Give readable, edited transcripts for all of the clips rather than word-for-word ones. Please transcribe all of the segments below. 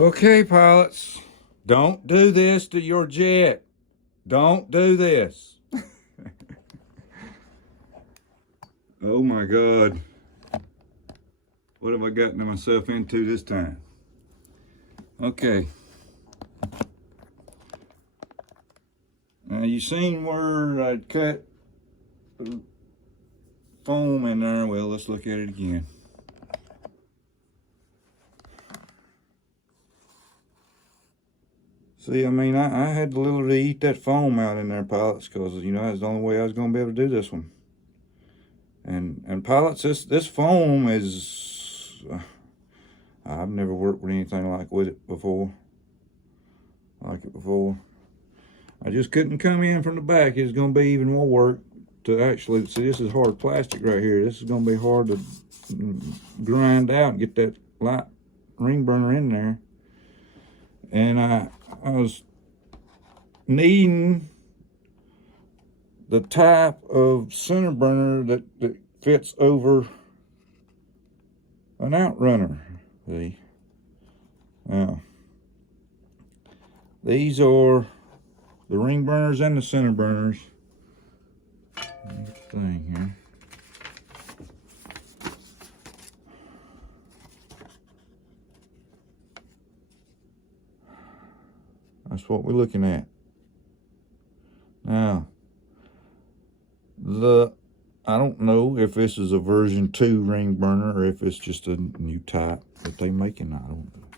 Okay, pilots, don't do this to your jet. Don't do this. Oh my God. What have I gotten myself into this time? Okay. Now you seen where I cut the foam in there? Well, let's look at it again. See, I mean, I had to literally eat that foam out in there, pilots, because, you know, that's the only way I was going to be able to do this one. And pilots, this foam is, I've never worked with anything like it before. I just couldn't come in from the back. It's going to be even more work to actually, see, this is hard plastic right here. This is going to be hard to grind out and get that light ring burner in there. And I was needing the type of center burner that fits over an outrunner. See? Now, these are the ring burners and the center burners. Thing here. That's what we're looking at. Now, I don't know if this is a version 2 ring burner or if it's just a new type that they making. I don't know.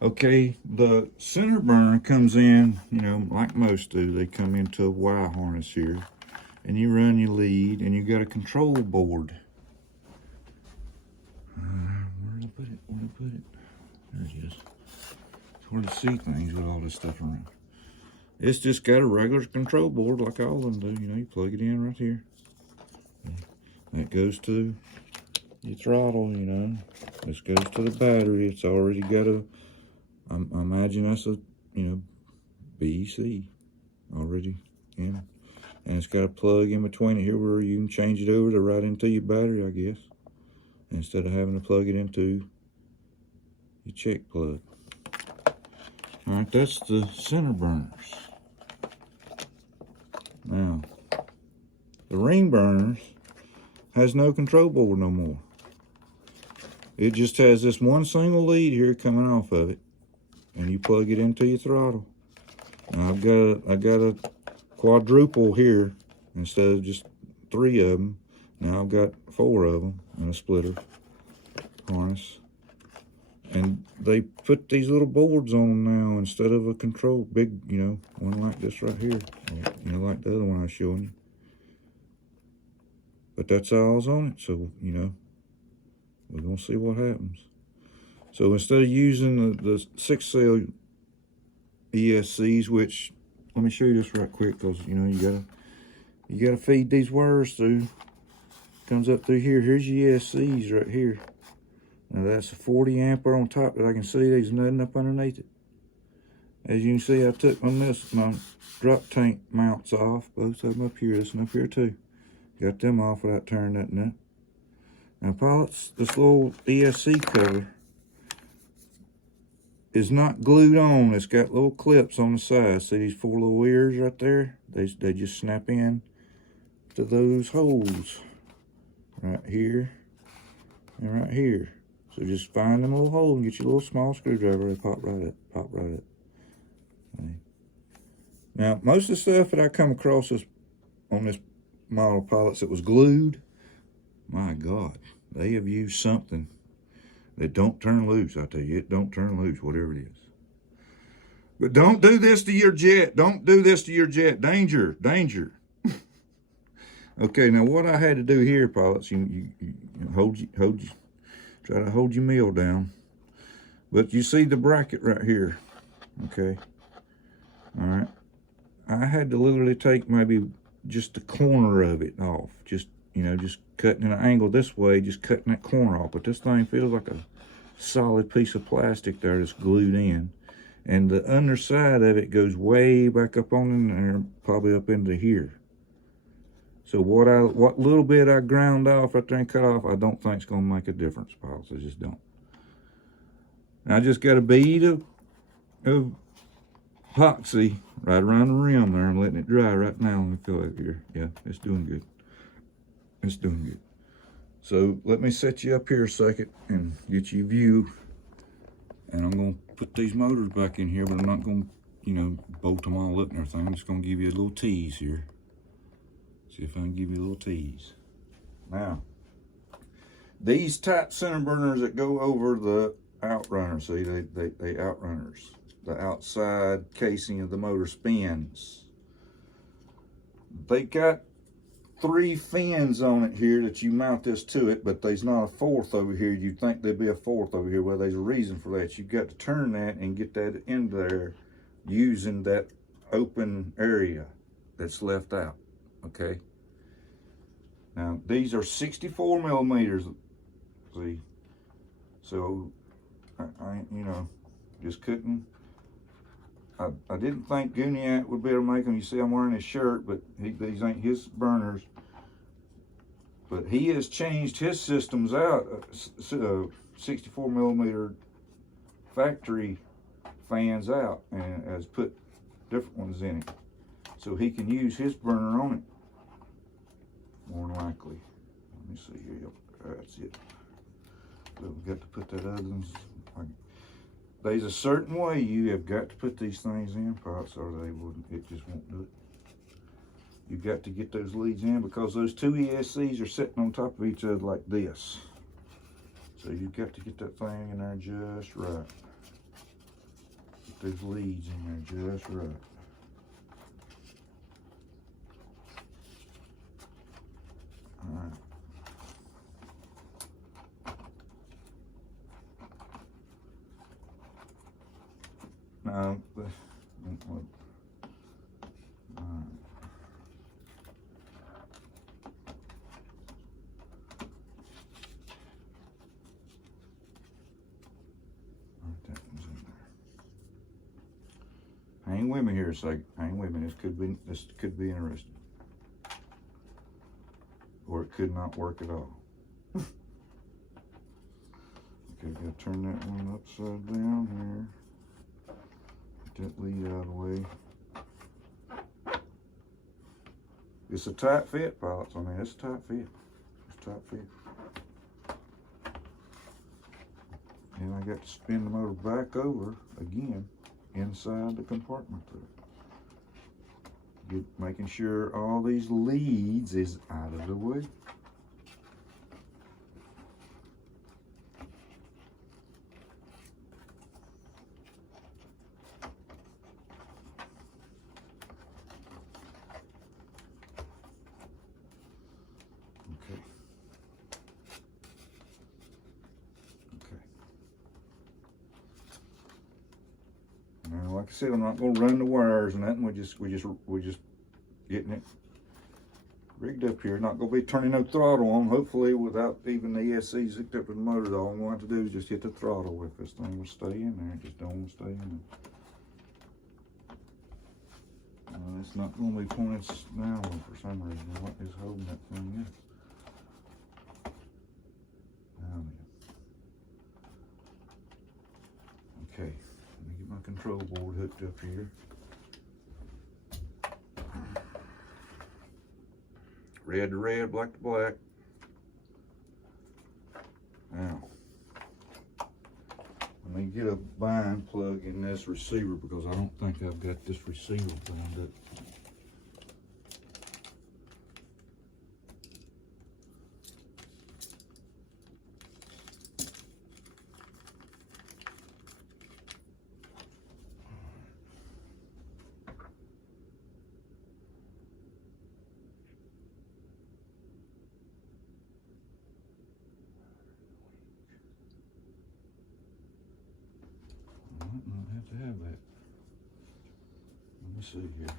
Okay, the center burner comes in, you know, like most do. They come into a Y harness here, and you run your lead, and you got a control board. Where did I put it? There it is. It's hard to see things with all this stuff around. It's just got a regular control board like all of them do. You know, you plug it in right here. That goes to your throttle, you know. This goes to the battery. It's already got a, I imagine that's a, you know, BEC already in. And it's got a plug in between it here where you can change it over to right into your battery, I guess. Instead of having to plug it into your check plug. All right, that's the center burners. Now, the ring burners has no control board no more. It just has this one single lead here coming off of it, and you plug it into your throttle. Now I got a quadruple here instead of just 3 of them. Now I've got 4 of them in a splitter harness. And they put these little boards on now instead of a control, big, you know, one like this right here. You know, like the other one I was showing you. But that's all's on it, so, you know, we're going to see what happens. So instead of using the 6-cell ESCs, which, let me show you this right quick, because, you know, you gotta feed these wires through. Comes up through here. Here's your ESCs right here. Now that's a 40 ampere on top that I can see. There's nothing up underneath it. As you can see, I took my drop tank mounts off. Both of them up here. This one up here too. Got them off without tearing nothing up. Now pilots, this little ESC cover is not glued on. It's got little clips on the side. See these 4 little ears right there? They just snap in to those holes. Right here and right here. So just find them little holes and get your little small screwdriver. They pop right up, Okay. Now, most of the stuff that I come across on this model pilots that was glued, my God, they have used something that don't turn loose. I tell you, it don't turn loose, whatever it is. But don't do this to your jet. Don't do this to your jet. Danger, danger. Okay, now what I had to do here, pilots, you try to hold your meal down. But you see the bracket right here, okay? All right. I had to literally take maybe just the corner of it off. Just, you know, just cutting an angle this way, just cutting that corner off. But this thing feels like a solid piece of plastic there that's glued in. And the underside of it goes way back up on in there, probably up into here. So what little bit I ground off right there and cut off, I don't think it's going to make a difference, pilots. I just don't. And I just got a bead of epoxy right around the rim there. I'm letting it dry right now. Let me feel it here. Yeah, it's doing good. It's doing good. So let me set you up here a second and get you a view. And I'm going to put these motors back in here, but I'm not going to, you know, bolt them all up and everything. I'm just going to give you a little tease here. See if I can give you a little tease. Now, these tight center burners that go over the outrunner, see, they outrunners. The outside casing of the motor spins. They got 3 fins on it here that you mount this to it, but there's not a 4th over here. You'd think there'd be a 4th over here. Well, there's a reason for that. You've got to turn that and get that in there using that open area that's left out, okay? Now, these are 64 millimeters, see? So, I you know, just couldn't. I didn't think Gooniat would be able to make them. You see, I'm wearing his shirt, but these ain't his burners. But he has changed his systems out. 64 millimeter factory fans out, and has put different ones in it, so he can use his burner on it. More than likely. Let me see here. Yep, that's it. So we've got to put that other ones. There's a certain way you have got to put these things in, pots, or they wouldn't, it just won't do it. You've got to get those leads in because those 2 ESCs are sitting on top of each other like this. So you've got to get that thing in there just right. Get those leads in there just right. All right. No, hang with me here a second. Hang with me. This could be interesting, or it could not work at all. Okay, gotta turn that one upside down here. That lead out of the way. It's a tight fit, pilots. I mean, it's a tight fit. It's a tight fit. And I got to spin the motor back over again inside the compartment there. Making sure all these leads is out of the way. Now, like I said, I'm not going to run the wires and nothing. We're just getting it rigged up here. Not going to be turning no throttle on. Hopefully, without even the ESCs hooked up to the motor, all I'm going to have to do is just hit the throttle if this thing will stay in there. It just don't want to stay in there. It's not going to be pointing now for some reason. What is holding that thing up? Okay. Get my control board hooked up here. Red to red, black to black. Now, let me get a bind plug in this receiver because I don't think I've got this receiver bound up. I might not have to have that. Let me see here.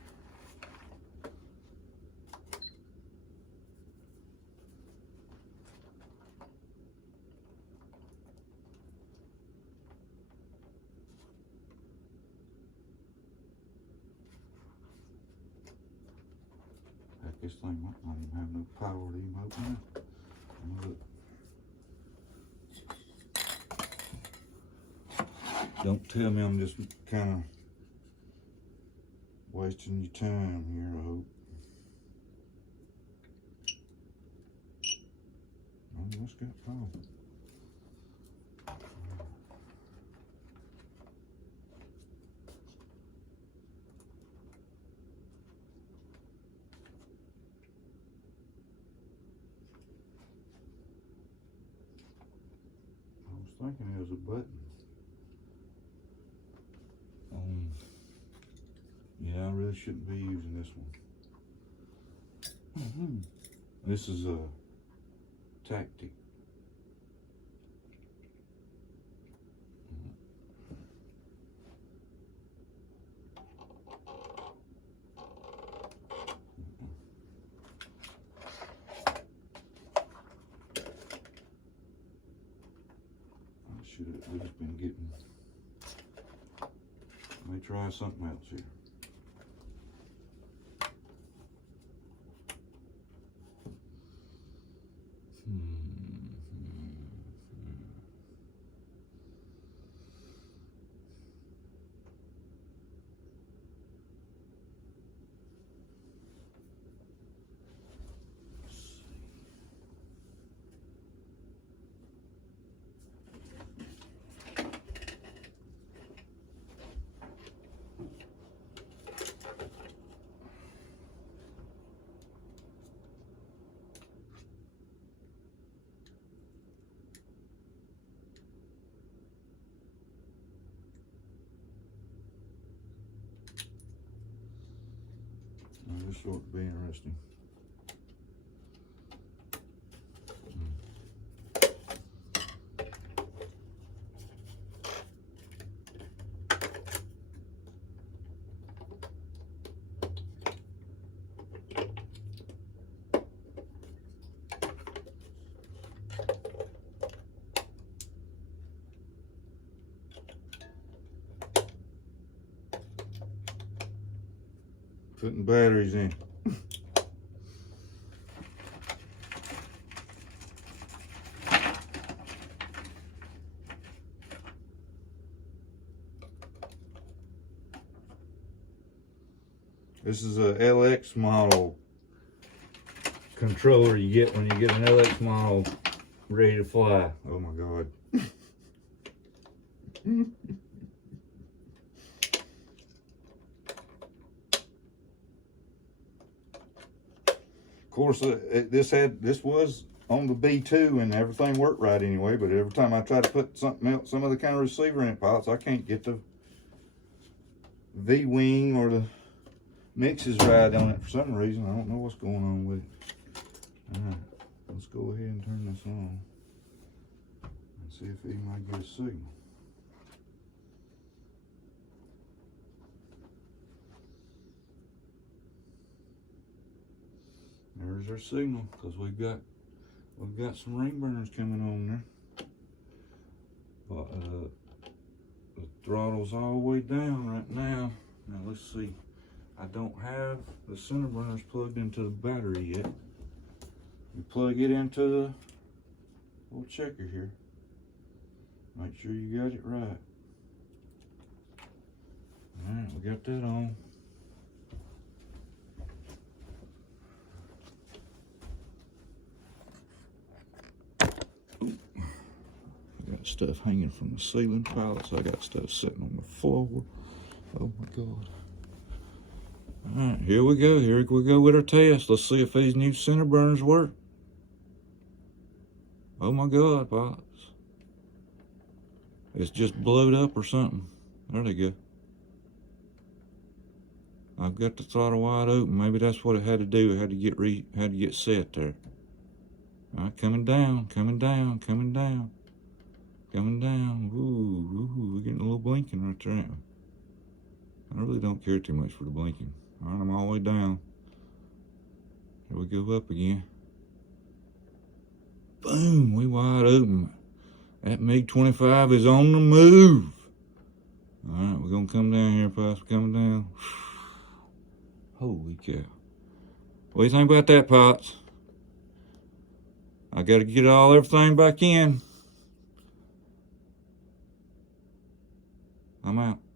Heck, this thing might not even have no power to even open up. Look. Don't tell me I'm just kind of wasting your time here, I hope. Oh, what's got power? I was thinking there was a button. Yeah, I really shouldn't be using this one. This is a tactic. I should have at least been getting. Let me try something else here. This ought to be interesting. Putting batteries in. This is a LX model controller you get when you get an LX model ready to fly. Oh my God. Of course, this was on the B2 and everything worked right anyway, but every time I try to put something else, some other kind of receiver in it, pilots, I can't get the V-wing or the mixes right on it for some reason. I don't know what's going on with it. All right, let's go ahead and turn this on and see if he might get a signal. There's our signal, because we've got some ring burners coming on there. But the throttle's all the way down right now. Now let's see. I don't have the center burners plugged into the battery yet. You plug it into the little checker here. Make sure you got it right. Alright, we got that on. Stuff hanging from the ceiling pallets. I got stuff sitting on the floor. Oh my God. All right, here we go. Here we go with our test. Let's see if these new center burners work. Oh my God, pops. It's just blowed up or something. There they go. I've got the throttle wide open. Maybe that's what it had to do. It had to get set there. All right, coming down, coming down, coming down. Coming down. Ooh, we're getting a little blinking right there. I really don't care too much for the blinking. All right, I'm all the way down. Here we go up again. Boom, we wide open. That MiG-25 is on the move. All right, we're gonna come down here, Pops. Coming down. Holy cow. What do you think about that, Pops? I gotta get everything back in. I'm out.